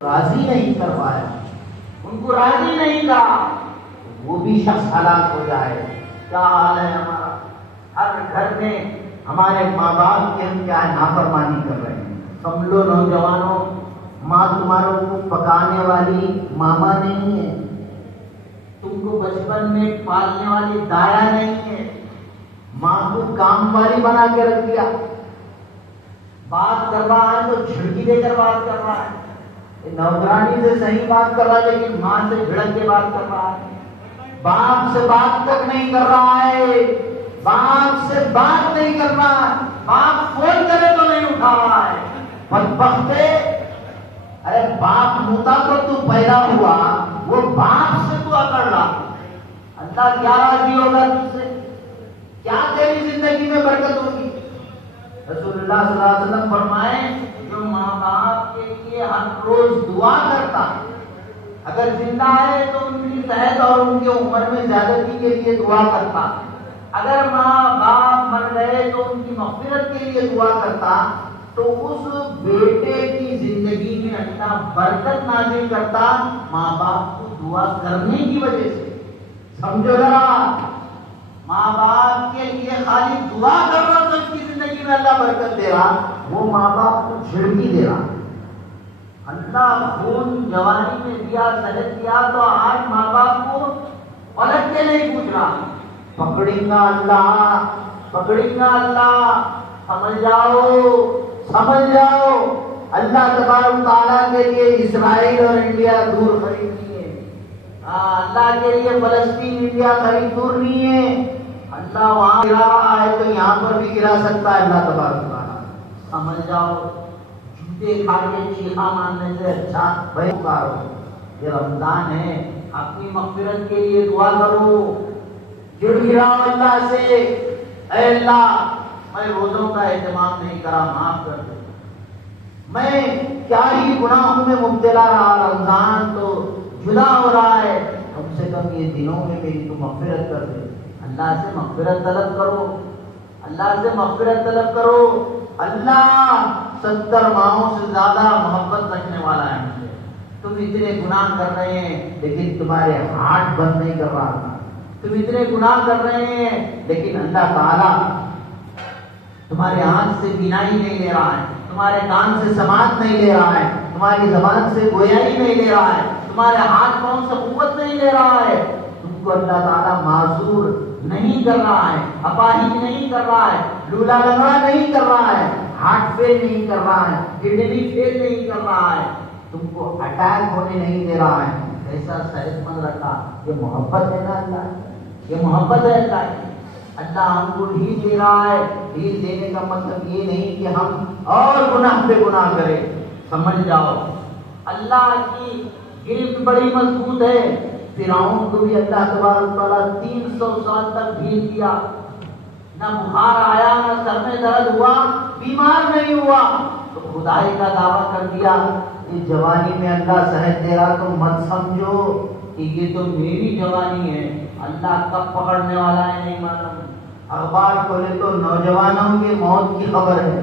راضی نہیں کروایا، ان کو راضی نہیں کرا، وہ بھی شخص ہلاک ہو جائے۔ کیا حال ہے ہمارا؟ ہر گھر میں ہمارے ماں باپ کی ہم کیا نافرمانی کر رہے ہیں۔ سمجھ لو نوجوانوں، ماں تمہاروں کو پکانے والی ماما نہیں ہے، تم کو بچپن میں پالنے والی دایا نہیں ہے، ماں کو کام والی بنا کے رکھ دیا۔ بات کر رہا ہے تو جھڑکی دے کر بات کر رہا ہے، نوکرانی سے صحیح بات کر رہا ہے لیکن ماں سے جھڑک کے بات کر رہا ہے، باپ سے بات تک نہیں کر رہا ہے، باپ سے بات نہیں کر رہا ہے، باپ فون کرے تو نہیں اٹھا رہا ہے۔ بدبخت ہے، ارے باپ ہوتا تو پیدا ہوا، وہ باپ سے تو اکڑ رہا۔ اللہ کیا راضی ہوگا تجھ سے؟ کیا تیری زندگی میں برکت ہوگی؟ رسول اللہ صلی اللہ علیہ وسلم فرمائیں، جو ماں باپ کے لیے ہر روز دعا کرتا ہے، اگر زندہ ہے تو ان کی صحت اور ان کی عمر میں زیادتی کے لیے دعا کرتا، اگر ماں باپ مر گئے تو ان کی مغفرت کے لیے دعا کرتا، تو اس بیٹے کی زندگی میں اللہ برکت نازل کرتا ماں باپ کو دعا کرنے کی وجہ سے۔ سمجھو ذرا، ماں باپ کے لیے خالی دعا کر رہا تو اس کی زندگی میں اللہ برکت دے رہا، وہ ماں باپ کو جھڑکی دے رہا۔ اللہ خون جوانی میں دیا، صحت دیا، تو آج ماں باپ کو پلٹ کے نہیں پوچھ رہا۔ پکڑیں گا اللہ، پکڑیں گا اللہ، سمجھ جاؤ، سمجھ جاؤ، اللہ تبارک تعالیٰ کے لیے اسرائیل اور انڈیا دور قریب نہیں ہے، اللہ کے لیے فلسطین انڈیا قریب دور نہیں ہے۔ اللہ وہاں گرا رہا ہے تو یہاں پر بھی گرا سکتا ہے اللہ تبارک تعالیٰ۔ سمجھ جاؤ، جوتے کھا کے چیخا مارنے سے اچھا بھائی پکارو، یہ رمضان ہے، اپنی مغفرت کے لیے دعا کرو، جو گراؤ اللہ سے، اے اللہ میں روزوں کا اہتمام نہیں کرا، معاف کر دے، میں کیا ہی گناہوں میں مبتلا رہا، رمضان تو جدا ہو رہا ہے، کم سے کم یہ دنوں میں میری تو مغفرت کر دے۔ اللہ سے مغفرت طلب کرو، اللہ سے مغفرت طلب کرو۔ اللہ 70 ماہوں سے زیادہ محبت رکھنے والا ہے مجھے، تم اتنے گناہ کر رہے ہیں لیکن تمہارے ہاتھ بند نہیں کر رہا تھا، تم اتنے گناہ کر رہے ہیں لیکن اللہ تعالیٰ تمہارے ہاتھ سے بینائی نہیں لے رہا ہے، تمہارے کان سے سماعت نہیں لے رہا ہے، تمہاری زبان سے گویائی نہیں لے رہا ہے، تمہارے ہاتھ پاؤں سے قوت نہیں لے رہا ہے، تم کو اللہ تعالیٰ معذور نہیں کر رہا ہے، اپاہج نہیں کر رہا ہے، لولا لنگڑا نہیں کر رہا ہے، ہارٹ فیل نہیں کر رہا ہے، کڈنی فیل نہیں کر رہا ہے، تم کو اٹیک ہونے نہیں دے رہا ہے، ایسا صحت مند رکھا۔ یہ محبت ہے نا اللہ، یہ محبت ہے اللہ کی۔ اللہ ہم کو ڈھیل دے رہا ہے، ڈھیل دینے کا مطلب یہ نہیں کہ ہم اور گناہ پہ گناہ کریں، سمجھ جاؤ اللہ کی گرفت بڑی مضبوط ہے۔ فرعون کو بھی اللہ تبارک تعالیٰ 300 سال تک ڈھیل دیا، نہ بخار آیا، نہ سر میں درد ہوا، بیمار نہیں ہوا، تو خدائی کا دعویٰ کر دیا۔ یہ جوانی میں اللہ صحت دے رہا تو مت سمجھو کہ یہ تو میری جوانی ہے، اللہ کب پکڑنے والا ہے نہیں معلوم۔ اخبار کھولے تو نوجوانوں کی موت کی خبر ہے،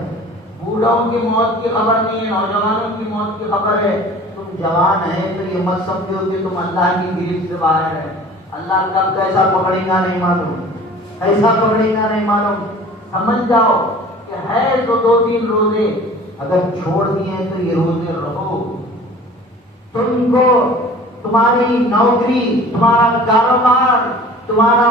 بوڑھوں کی موت کی خبر نہیں ہے، نوجوانوں کی موت کی خبر ہے۔ تم جوان ہیں تو یہ مت سمجھو کہ تم اللہ کی گرفت سے باہر ہے، اللہ کب کیسا پکڑے گا نہیں معلوم، ایسا پکڑے گا نہیں معلوم۔ سمجھ جاؤ کہ ہے تو 2-3 روزے، اگر چھوڑ دیے تو یہ روزے رہو، تم کو تمہاری نوکری، تمہارا کاروبار، تمہارا